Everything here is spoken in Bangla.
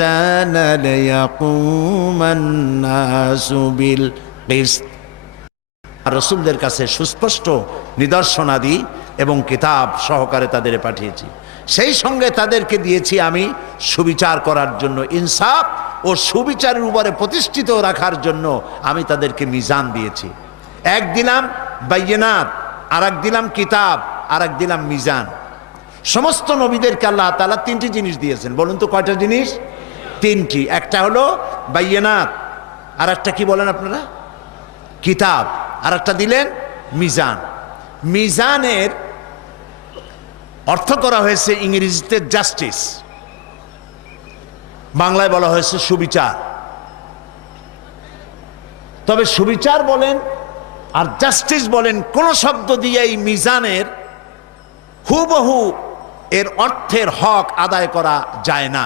الميزان ليقوم الناس بالقسط। রাসূলদের কাছে সুস্পষ্ট নিদর্শনাদি এবং কিতাব সহকারে তাদের পাঠিয়েছি, সেই সঙ্গে তাদেরকে দিয়েছি আমি সুবিচার করার জন্য, ইনসাফ ও সুবিচারের উপরে প্রতিষ্ঠিত রাখার জন্য আমি তাদেরকে মিজান দিয়েছি। এক দিলাম বাইয়িনাত, আর এক দিলাম কিতাব, আর এক দিলাম মিজান। সমস্ত নবীদেরকে আল্লাহ তাআলা তিনটি জিনিস দিয়েছেন। বলুন তো কয়টা জিনিস? তিনটি। একটা হলো বাইয়িনাত, আর একটা কি বলেন আপনারা? কিতাব, আর একটা দিলেন মিজান। মিজানের অর্থ করা হয়েছে ইংরেজিতে জাস্টিস, বাংলায় বলা হয়েছে সুবিচার। তবে সুবিচার বলেন আর জাস্টিস বলেন, কোন শব্দ দিয়ে এই মিজানের হুবহু এর অর্থের হক আদায় করা যায় না।